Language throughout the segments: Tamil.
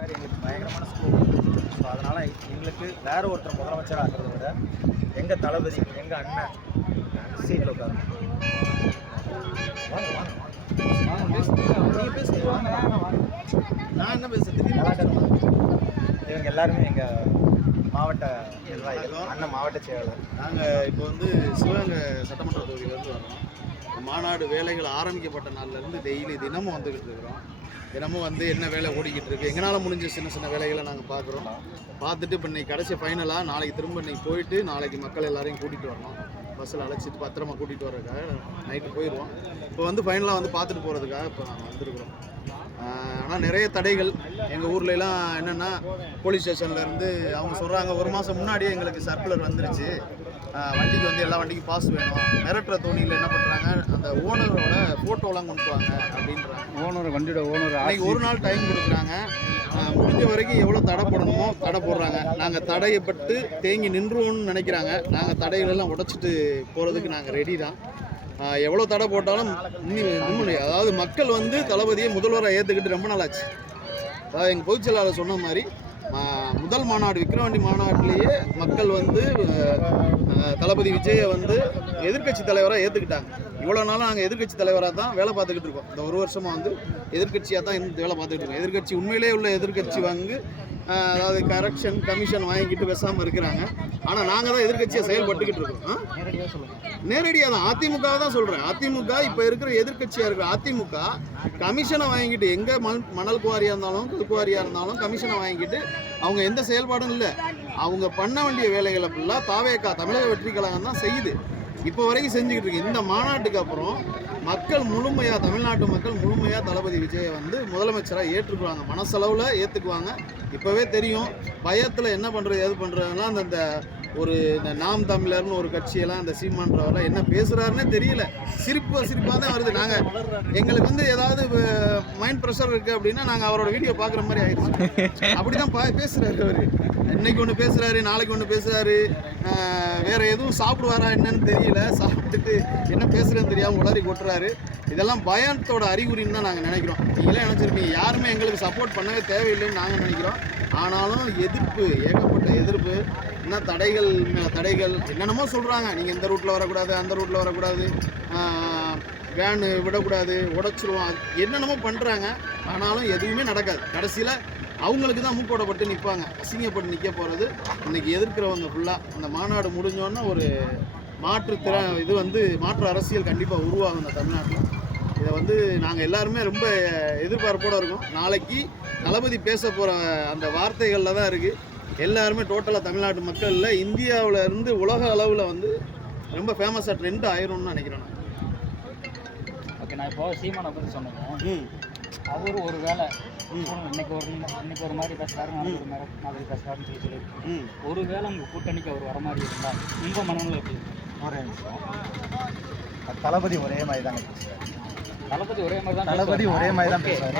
எங்களுக்கு பயங்கரமான ஸ்கோப். ஸோ அதனால் எங்களுக்கு வேற ஒருத்தர் முதலமைச்சராக ஆகிறத விட எங்கள் தளபதி எங்கள் அண்ணன் சீட்டில் உட்காரணும். நீங்கள் பேசுங்க. நான் என்ன பேசுறது? இவங்க எல்லாருமே எங்கள் மாவட்ட நிர்வாகிகள், அண்ணன் மாவட்ட செயலாளர். நாங்கள் இப்போ வந்து சிவகங்கை சட்டமன்ற தொகுதியிலேருந்து வரோம். மாநாடு வேலைகள் ஆரம்பிக்கப்பட்ட நாள்லேருந்து டெய்லி தினமும் வந்துக்கிட்டு இருக்கிறோம். தினமும் வந்து என்ன வேலை ஓடிக்கிட்டு இருக்குது, எங்களால் முடிஞ்ச சின்ன சின்ன வேலைகளை நாங்கள் பார்க்குறோம். பார்த்துட்டு இப்போ இன்றைக்கி கடைசி ஃபைனலாக நாளைக்கு திரும்ப இன்றைக்கி போயிட்டு நாளைக்கு மக்கள் எல்லாரையும் கூட்டிகிட்டு வரணும். பஸ்ஸில் அழைச்சிட்டு பத்திரமா கூட்டிகிட்டு வர்றதுக்காக நைட்டு போயிடுவோம். இப்போ வந்து ஃபைனலாக வந்து பார்த்துட்டு போகிறதுக்காக இப்போ நாங்கள் வந்திருக்கிறோம். ஆனால் நிறைய தடைகள் எங்கள் ஊர்லலாம் என்னென்னா, போலீஸ் ஸ்டேஷன்லேருந்து அவங்க சொல்கிறாங்க, ஒரு மாதம் முன்னாடியே எங்களுக்கு சர்க்குலர் வந்துருச்சு, வண்டிக்கு வந்து எல்லா வண்டிக்கும் பாஸ் வேணும். மிரட்டுற தோணியில் என்ன பண்ணுறாங்க, அந்த ஓனரோட ஃபோட்டோலாம் கொண்டு வாங்க அப்படின்றாங்க. வண்டியோட ஓனர் அன்றைக்கி ஒரு நாள் டைம் கொடுக்குறாங்க. முடிஞ்ச வரைக்கும் எவ்வளோ தடை போடணுமோ தடை போடுறாங்க. நாங்கள் தடையப்பட்டு தேங்கி நின்றுவோம்னு நினைக்கிறாங்க. நாங்கள் தடைகளெல்லாம் உடைச்சிட்டு போகிறதுக்கு நாங்கள் ரெடி தான். எவ்வளோ தடை போட்டாலும் அதாவது மக்கள் வந்து தளபதியை முதல்வராக ஏற்றுக்கிட்டு ரொம்ப நாள் ஆச்சு. அதாவது எங்கள் பொதுச் செயலாளர் சொன்ன மாதிரி முதல் மாநாடு விக்கிரவாண்டி மாநாட்டிலேயே மக்கள் வந்து தளபதி விஜயை வந்து எதிர்க்கட்சி தலைவராக ஏற்றுக்கிட்டாங்க. இவ்வளோ நாளும் நாங்கள் எதிர்க்கட்சி தலைவராக தான் வேலை பார்த்துக்கிட்டு இருக்கோம். இந்த ஒரு வருஷமாக வந்து எதிர்க்கட்சியாக தான் இருந்து வேலை பார்த்துக்கிட்டு இருக்கோம். எதிர்க்கட்சி உண்மையிலே உள்ள எதிர்க்கட்சி வந்து அதாவது கரெக்ஷன் கமிஷன் வாங்கிக்கிட்டு பேசாமல் இருக்கிறாங்க. ஆனால் நாங்கள் தான் எதிர்க்கட்சியாக செயல்பட்டுக்கிட்டு இருக்கோம். நேரடியாக தான் அதிமுகவை தான் சொல்கிறேன். அதிமுக இப்போ இருக்கிற எதிர்க்கட்சியாக இருக்கிற அதிமுக கமிஷனை வாங்கிக்கிட்டு எங்கே மணல் குவாரியாக இருந்தாலும் கல்குவாரியாக இருந்தாலும் கமிஷனை வாங்கிக்கிட்டு அவங்க எந்த செயல்பாடும் இல்லை. அவங்க பண்ண வேண்டிய வேலைகளை ஃபுல்லாக தாவேகா தமிழக வெற்றி கழகம் தான் செய்யுது. இப்போ வரைக்கும் செஞ்சுக்கிட்டு இருக்கு. இந்த மாநாட்டுக்கு அப்புறம் மக்கள் முழுமையாக, தமிழ்நாட்டு மக்கள் முழுமையாக தளபதி விஜயை வந்து முதலமைச்சராக ஏற்றுக்குவாங்க. மனசளவில் ஏற்றுக்குவாங்க. இப்போவே தெரியும். பயத்தில் என்ன பண்ணுறது ஏது பண்ணுறதுலாம் அந்த ஒரு இந்த நாம் தமிழர்னு ஒரு கட்சியெல்லாம் அந்த சீமான்றவரெல்லாம் என்ன பேசுகிறாருன்னே தெரியல. சிரிப்பாக தான் வருது. நாங்கள் எங்களுக்கு வந்து ஏதாவது மைண்ட் ப்ரெஷர் இருக்குது அப்படின்னா நாங்கள் அவரோட வீடியோ பார்க்குற மாதிரி ஆயிடுச்சு. அப்படி தான் பேசுகிறாரு அவர். இன்னைக்கு ஒன்று பேசுகிறாரு, நாளைக்கு ஒன்று பேசுகிறாரு. வேறு எதுவும் சாப்பிடுவாரா என்னன்னு தெரியல. சாப்பிட்டுட்டு என்ன பேசுகிறேன்னு தெரியாமல் உளறி கொட்டுறாரு. இதெல்லாம் பயத்தோட அறிகுறின்னு தான் நாங்கள் நினைக்கிறோம். நீங்களே நினச்சிருப்பீங்க, யாருமே எங்களுக்கு சப்போர்ட் பண்ணவே தேவையில்லைன்னு நாங்கள் நினைக்கிறோம். ஆனாலும் எதிர்ப்பு, ஏகப்பட்ட எதிர்ப்பு. என்ன தடைகள் மேலே தடைகள் என்னென்னமோ சொல்கிறாங்க. நீங்கள் இந்த ரூட்டில் வரக்கூடாது, அந்த ரூட்டில் வரக்கூடாது, வேனு விடக்கூடாது, உடச்சிருவோம், என்னென்னமோ பண்ணுறாங்க. ஆனாலும் எதுவுமே நடக்காது. கடைசியில் அவங்களுக்கு தான் மூக்கோடப்பட்டு நிற்பாங்க. அசிங்கப்பட்டு நிற்க போகிறது இன்றைக்கி எதிர்க்கிறவங்க ஃபுல்லாக. அந்த மாநாடு முடிஞ்சோன்னா ஒரு இது வந்து மாற்று அரசியல் கண்டிப்பாக உருவாகும் இந்த தமிழ்நாட்டில். இதை வந்து நாங்கள் எல்லாருமே ரொம்ப எதிர்பார்ப்போடு இருக்கோம். நாளைக்கு தளபதி பேச போகிற அந்த வார்த்தைகளில் தான் இருக்குது. எல்லாருமே டோட்டலாக தமிழ்நாட்டு மக்களில் இந்தியாவில் இருந்து உலக அளவில் வந்து ரொம்ப ஃபேமஸாக ட்ரெண்ட் ஆயிரும்னு நினைக்கிறேன். ஓகே, நான் இப்போ சீமானை பற்றி சொன்னேன். அவர் ஒரு வேலை இன்னைக்கு ஒரு மாதிரி பேசுகிறாரு, நாளைக்கு ஒரு மாதிரி பேசுகிறாருன்னு சொல்லியிருக்கேன். ஒரு வேளை உங்கள் கூட்டணிக்கு அவர் வர மாதிரி இருந்தால் உங்கள் மனநிலை எப்படி? ஒரே நிமிஷம். தளபதி ஒரே மாதிரி தாங்க பேசுகிறார். தளபதி ஒரே மாதிரி தான் பேசுவார்.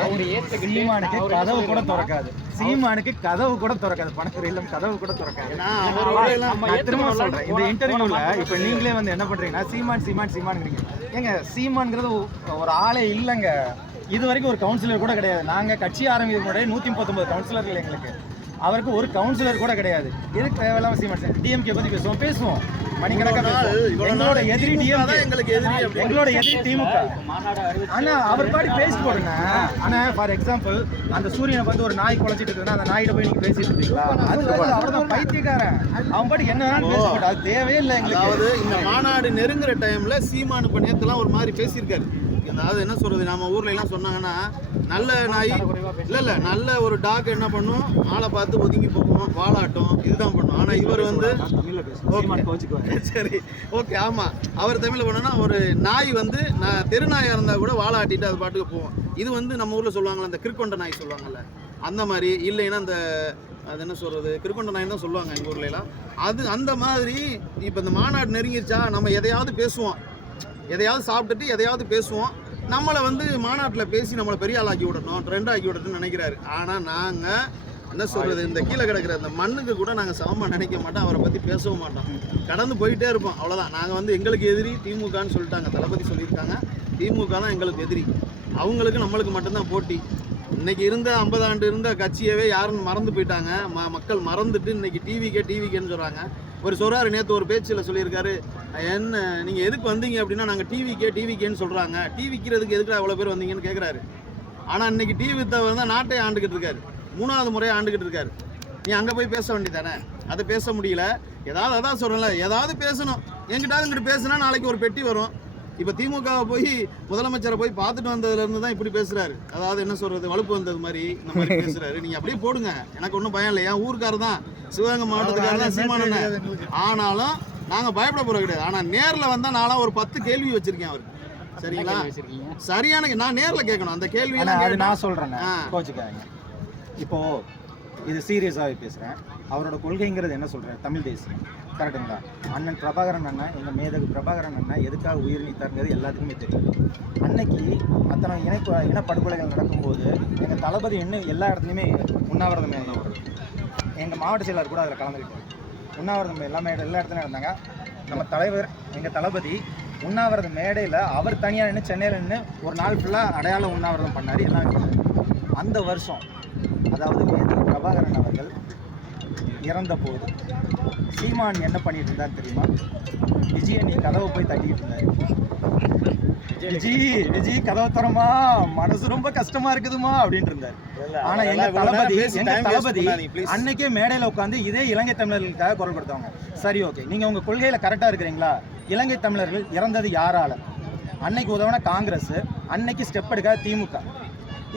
சீமானுக்கு கதவு கூட திறக்காது. சீமானுக்கு கதவு கூட திறக்காது. பணத்துறையிலும் கதவு கூட திறக்காது. திரும்ப சொல்றேன், இந்த இன்டர்வியூல இப்ப நீங்களே வந்து என்ன பண்றீங்கன்னா சீமான்ங்கிறீங்க. ஏங்க, சீமான்ங்கிறது ஒரு ஆளே இல்லைங்க. இது வரைக்கும் ஒரு கவுன்சிலர் கூட கிடையாது. நாங்க கட்சி ஆரம்பிக்கும் முன்னாடி 139 கவுன்சிலர்கள் எங்களுக்கு. அவருக்கு ஒரு கவுன்சிலர் கூட கிடையாது. எதுக்கு தேவையில்லாம சீமான் டிஎம்கே பத்தி பேசுவோம் மணிக்கணக்கான. எங்களோட எதிரி டிஎம்கே, எங்களோட எதிரி திமுக. ஆனா அவர் பாடி பேசி போடுங்க. ஆனா ஃபார் எக்ஸாம்பிள் அந்த சூரியனை பார்த்து ஒரு நாய் குலைச்சிட்டு இருக்குன்னா அந்த நாயிட்ட போய் நீங்க பேசிட்டு இருக்கீங்களா? அது அவர்தான் பைத்தியக்காரன். அவன் பாட்டி என்ன வேணாலும் பேச மாட்டான். அது தேவையே இல்லை எங்களுக்கு. அதாவது இந்த மாநாடு நெருங்குற டைம்ல சீமானு இப்ப நேரத்துலாம் ஒரு மாதிரி பேசியிருக்காரு. அதாவது என்ன சொல்றது, நம்ம ஊர்ல எல்லாம் சொன்னாங்கன்னா நல்ல நாய் இல்லை நல்ல ஒரு டாக் என்ன பண்ணும், ஆளை பார்த்து ஒதுங்கி போகும், வாலாட்டும், இதுதான் பண்ணும். ஆனால் இவர் வந்து சரி ஓகே ஆமாம், அவர் தமிழில் பண்ணோன்னா ஒரு நாய் வந்து நான் தெருநாயாக இருந்தால் கூட வாலாட்டிட்டு அது பாட்டுக்கு போவோம். இது வந்து நம்ம ஊரில் சொல்லுவாங்கள்ல, அந்த கிறுக்கொண்ட நாய் சொல்லுவாங்கல்ல, அந்த மாதிரி. இல்லைன்னா அந்த அது என்ன சொல்கிறது, கிறுக்கொண்ட நாய் தான் சொல்லுவாங்க எங்கள் ஊர்லலாம். அது அந்த மாதிரி இப்போ இந்த மாநாடு நெருங்கிருச்சா நம்ம எதையாவது பேசுவோம், எதையாவது சாப்பிட்டுட்டு எதையாவது பேசுவோம். நம்மளை வந்து மாநாட்டில் பேசி நம்மளை பெரிய ஆளாக்கி விடணும், ட்ரெண்ட் ஆக்கி விடணும்னு நினைக்கிறாரு. ஆனால் நாங்கள் என்ன சொல்கிறது, இந்த கீழே கிடக்கிற அந்த மண்ணுக்கு கூட நாங்கள் சமமாக நினைக்க மாட்டோம். அவரை பற்றி பேசவும் மாட்டோம். கடந்து போயிட்டே இருப்போம், அவ்வளோதான். நாங்கள் வந்து எங்களுக்கு எதிரி திமுகன்னு சொல்லிட்டாங்க, தளபதி சொல்லியிருக்காங்க. திமுக தான் எங்களுக்கு எதிரி. அவங்களுக்கு நம்மளுக்கு மட்டும்தான் போட்டி. இன்னைக்கு இருந்த 50 ஆண்டு இருந்த கட்சியவே யாருன்னு மறந்து போயிட்டாங்க. மக்கள் மறந்துட்டு இன்னைக்கு டிவிக்கேன்னு சொல்கிறாங்க. ஒரு சொல்கிறாரு, நேற்று ஒரு பேச்சில் சொல்லியிருக்காரு, என்ன நீங்கள் எதுக்கு வந்தீங்க அப்படின்னா நாங்கள் டிவிக்கேன்னு சொல்கிறாங்க, டிவிக்கிறதுக்கு எதுக்கு அவ்வளோ பேர் வந்தீங்கன்னு கேட்குறாரு. ஆனால் இன்னைக்கு டிவி தவிர தான் நாட்டை ஆண்டுக்கிட்டு இருக்காரு, 3வது முறையாக ஆண்டுக்கிட்டு இருக்காரு. நீ அங்கே போய் பேச வேண்டியதானே, அதை பேச முடியல. ஏதாவது அதான் சொல்கிறேன்ல, ஏதாவது பேசணும். என்கிட்ட இங்கிட்டு பேசுனா நாளைக்கு ஒரு பெட்டி வரும். இப்போ திமுகவை போய் முதலமைச்சரை போய் பார்த்துட்டு வந்ததுலேருந்து தான் இப்படி பேசுகிறாரு. அதாவது என்ன சொல்கிறது, வலுப்பு வந்தது மாதிரி இந்த மாதிரி பேசுகிறாரு. நீங்கள் அப்படியே போடுங்க, எனக்கு ஒன்றும் பயம் இல்லை. என் ஊருக்காரர் தான், சிவகங்கை மாவட்டத்துக்காரர் தான் சீமானண்ணே. ஆனாலும் நாங்கள் பயப்பட போகிறது கிடையாது. ஆனால் நேரில் வந்தால் நான்லாம் ஒரு 10 கேள்வி வச்சுருக்கேன் அவருக்கு. சரிங்களா? சரியான நான் நேரில் கேட்கணும் அந்த கேள்வியெல்லாம். அது நான் சொல்கிறேங்க, கோச்சுக்காங்க. இப்போது இது சீரியஸாகவே பேசுகிறேன். அவரோட கொள்கைங்கிறது என்ன சொல்கிறேன், தமிழ் தேசியம், கரெக்டுங்களா? அண்ணன் பிரபாகரன் அண்ணன், எங்கள் மேதகு பிரபாகரன் அண்ணன் எதுக்காக உயிர் நீத்தாருங்கிறது எல்லாத்துக்குமே தெரியும். அன்னைக்கு அத்தனை இனப்படுகொலைகள் நடக்கும்போது எங்கள் தளபதி இன்னும் எல்லா இடத்துலையுமே உண்ணாவிரதம் வருது. எங்கள் மாவட்ட செயலர் கூட அதில் கலந்துக்கிட்டார். உண்ணாவிரதம் எல்லாமே எல்லா இடத்துலையும் இருந்தாங்க. நம்ம தலைவர் எங்கள் தளபதி உண்ணாவிரத மேடையில் அவர் தனியாக நின்று சென்னையில் நின்று ஒரு நாள் ஃபுல்லாக அடையாள உண்ணாவிரதம் பண்ணார், எல்லாமே பண்ணார். அந்த வருஷம், அதாவது மேதகு பிரபாகரன் அவர்கள் இறந்த போது சீமான் என்ன பண்ணிட்டு இருந்தார் தெரியுமா? விஜய் கதவை போய் தட்டிக்கிட்டு இருந்தாரு. விஜய் கதவை தரமா, மனசு ரொம்ப கஷ்டமா இருக்குதுமா அப்படின்ட்டு இருந்தாரு. ஆனா எங்க தளபதி அன்னைக்கே மேடையில உட்காந்து இதே இலங்கை தமிழர்களுக்காக குரல் கொடுத்தவங்க. சரி, ஓகே, நீங்க உங்க கொள்கையில கரெக்டா இருக்கிறீங்களா? இலங்கை தமிழர்கள் இறந்தது யாரால? அன்னைக்கு உதவன காங்கிரஸ், அன்னைக்கு ஸ்டெப் எடுக்காத திமுக.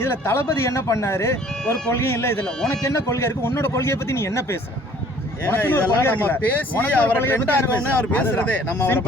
இதுல தளபதி என்ன பண்ணாரு? ஒரு கொள்கையும் இல்லை. இதுல உனக்கு என்ன கொள்கை இருக்கு? உன்னோட கொள்கையை பத்தி நீ என்ன பேசுற? பேசுறதே நம்ம அவரை